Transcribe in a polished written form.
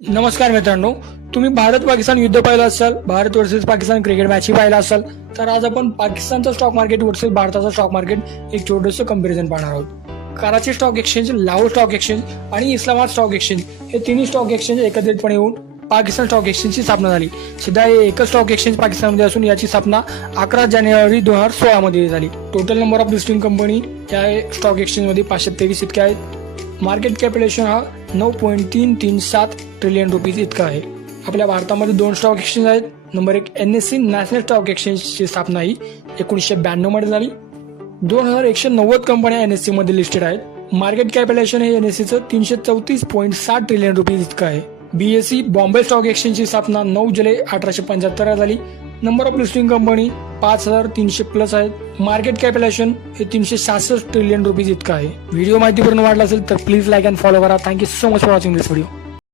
नमस्कार मित्रांनो, तुम्ही भारत पाकिस्तान युद्ध पाहिलं असाल, Bharat versus Pakistan cricket match पाहिला असाल, तर आज आपण पाकिस्तानचं स्टॉक मार्केट वर्सेस भारताचं स्टॉक मार्केट एक छोटंसं कंपॅरिझन पाहणार आहोत. Karachi stock exchange, Lahore stock exchange आणि इस्लामाबाद स्टॉक एक्सचेंज हे तिन्ही स्टॉक एक्सचेंज एकत्रितपणे येऊन पाकिस्तान स्टॉक एक्सचेंजची स्थापना झाली. सध्या हे एकच स्टॉक एक्सचेंज पाकिस्तानमध्ये असून याची स्थापना 11 जानेवारी 2016 मध्ये झाली. Total number of listing company या स्टॉक एक्सचेंजमध्ये 523 इतके आहेत. मार्केट कॅपिटलेशन हा 9.337 ट्रिलियन रुपीज इतका आहे. आपल्या भारतामध्ये 2 स्टॉक एक्सचेंज आहेत. नंबर 1 NSE नॅशनल स्टॉक एक्सचेंजची स्थापना ही 1992 मध्ये झाली. 2190 कंपन्या NSE मध्ये लिस्टेड आहेत. मार्केट कॅपिटलेशन हे NSEचं 334.7 ट्रिलियन रुपीज इतकं आहे. BSE बॉम्बे स्टॉक एक्सचेंजची स्थापना 9 जुलै 1875 झाली. Number of listing company 5300 plus आहेत. मार्केट कॅपिटलेशन हे 366 ट्रिलियन रुपीज इतकं आहे. व्हिडिओ माहितीपूर्ण वाटला असेल तर प्लीज लाईक अँड फॉलो करा. Thank you so much for watching this video.